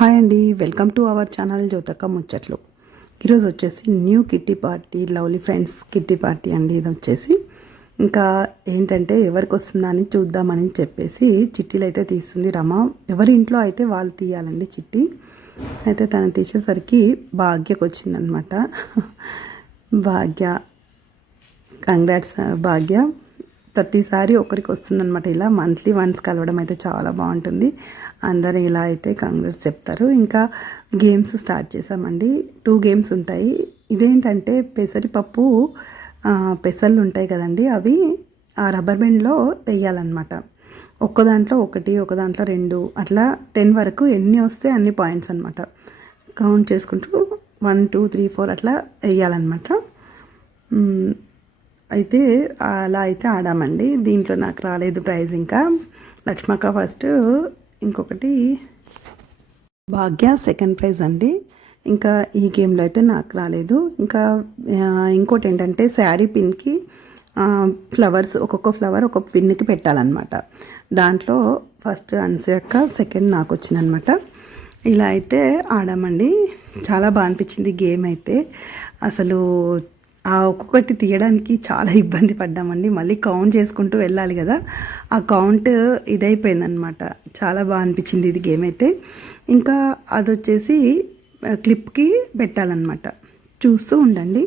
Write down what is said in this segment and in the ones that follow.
Hi అండి, welcome to our channel జ్యోతక ముచ్చట్లు. ఈరోజు వచ్చేసి new kitty party, lovely friends kitty party అండి. ఇది వచ్చేసి ఇంకా ఏంటంటే ఎవరికి వస్తుందా అని చూద్దామని చెప్పేసి చిట్టీలు అయితే తీస్తుంది రమ. ఎవరి ఇంట్లో అయితే వాళ్ళు తీయాలండి చిట్టి. అయితే తను తీసేసరికి భాగ్యకు వచ్చిందనమాట. భాగ్య, కంగ్రాట్స్ భాగ్య. ప్రతిసారి ఒకరికి వస్తుందన్నమాట. ఇలా మంత్లీ వన్స్ కలవడం అయితే చాలా బాగుంటుంది. అందరూ ఇలా అయితే కంగ్రాట్స్ చెప్తారు. ఇంకా గేమ్స్ స్టార్ట్ చేసామండి. 2 గేమ్స్ ఉంటాయి. ఇదేంటంటే పెసరిపప్పు పెసర్లు ఉంటాయి కదండి, అవి ఆ రబ్బర్ బ్యాండ్లో వేయాలన్నమాట. ఒక్క దాంట్లో 1, ఒక దాంట్లో 2, అట్లా 10 వరకు ఎన్ని వస్తే అన్ని పాయింట్స్ అనమాట. కౌంట్ చేసుకుంటూ 1, 2, 3, 4 అట్లా వేయాలన్నమాట. అయితే అలా అయితే ఆడామండి. దీంట్లో నాకు రాలేదు ప్రైజ్. ఇంకా లక్ష్మక్క ఫస్ట్, ఇంకొకటి భాగ్య సెకండ్ ప్రైజ్ అండి. ఇంకా ఈ గేమ్లో అయితే నాకు రాలేదు. ఇంకా ఇంకోటి ఏంటంటే శారీ పిన్కి ఫ్లవర్స్, ఒక్కొక్క ఫ్లవర్ ఒక్కొక్క పిన్కి పెట్టాలన్నమాట. దాంట్లో ఫస్ట్ అన్సక్క, సెకండ్ నాకు వచ్చిందనమాట. ఇలా అయితే ఆడామండి. చాలా బాగా అనిపించింది గేమ్ అయితే. అసలు ఆ ఒక్కొక్కటి తీయడానికి చాలా ఇబ్బంది పడ్డామండి. మళ్ళీ కౌంట్ చేసుకుంటూ వెళ్ళాలి కదా, ఆ కౌంట్ ఇదైపోయిందనమాట. చాలా బాగా అనిపించింది ఇది గేమ్ అయితే. ఇంకా అది వచ్చేసి క్లిప్కి పెట్టాలన్నమాట. చూస్తూ ఉండండి.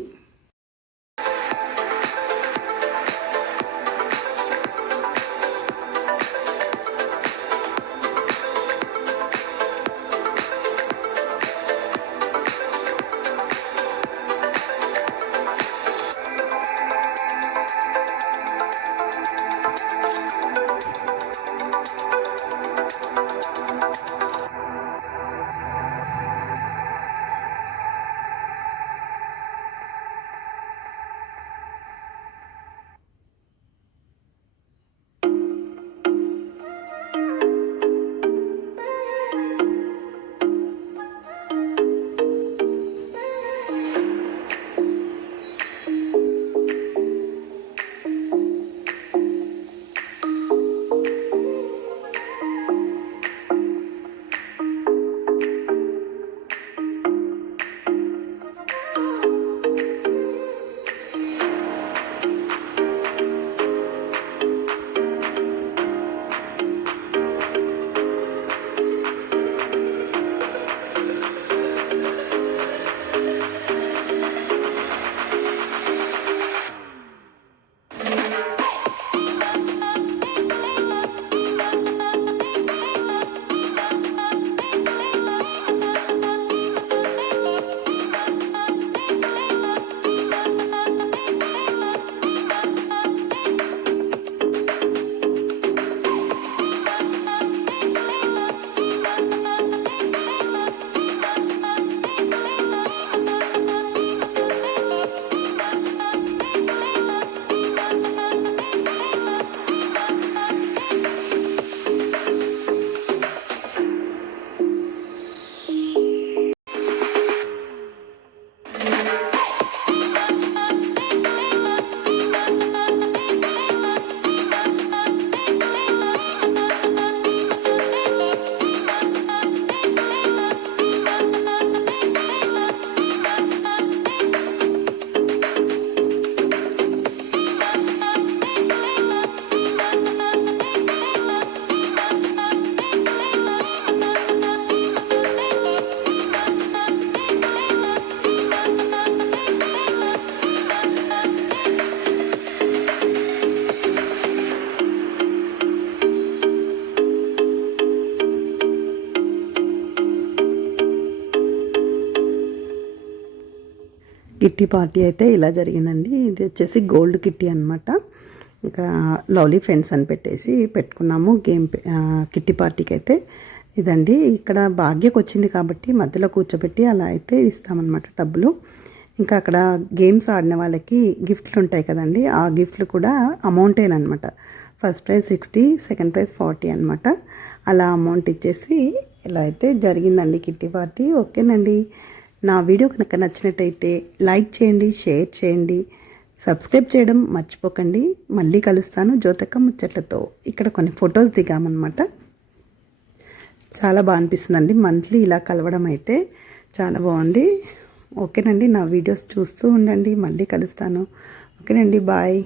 కిట్టి పార్టీ అయితే ఇలా జరిగిందండి. ఇది వచ్చేసి గోల్డ్ కిట్టి అనమాట. ఇంకా లవ్లీ ఫ్రెండ్స్ అని పెట్టేసి పెట్టుకున్నాము గేమ్ కిట్టి పార్టీకి అయితే. ఇదండి, ఇక్కడ భాగ్యకు వచ్చింది కాబట్టి మధ్యలో కూర్చోబెట్టి అలా అయితే ఇస్తామన్నమాట డబ్బులు. ఇంకా అక్కడ గేమ్స్ ఆడిన వాళ్ళకి గిఫ్ట్లు ఉంటాయి కదండి, ఆ గిఫ్ట్లు కూడా అమౌంటేనమాట. ఫస్ట్ ప్రైజ్ 60, సెకండ్ ప్రైజ్ 40 అనమాట. అలా అమౌంట్ ఇచ్చేసి ఇలా అయితే జరిగిందండి కిట్టి పార్టీ. ఓకేనండి, నా వీడియో కనుక నచ్చినట్టయితే లైక్ చేయండి, షేర్ చేయండి, సబ్స్క్రైబ్ చేయడం మర్చిపోకండి. మళ్ళీ కలుస్తాను జ్యోతక ముచ్చట్లతో. ఇక్కడ కొన్ని ఫొటోస్ దిగామన్నమాట. చాలా బాగా అనిపిస్తుందండి మంత్లీ ఇలా కలవడం అయితే చాలా బాగుంది. ఓకేనండి, నా వీడియోస్ చూస్తూ ఉండండి, మళ్ళీ కలుస్తాను. ఓకేనండి, బాయ్.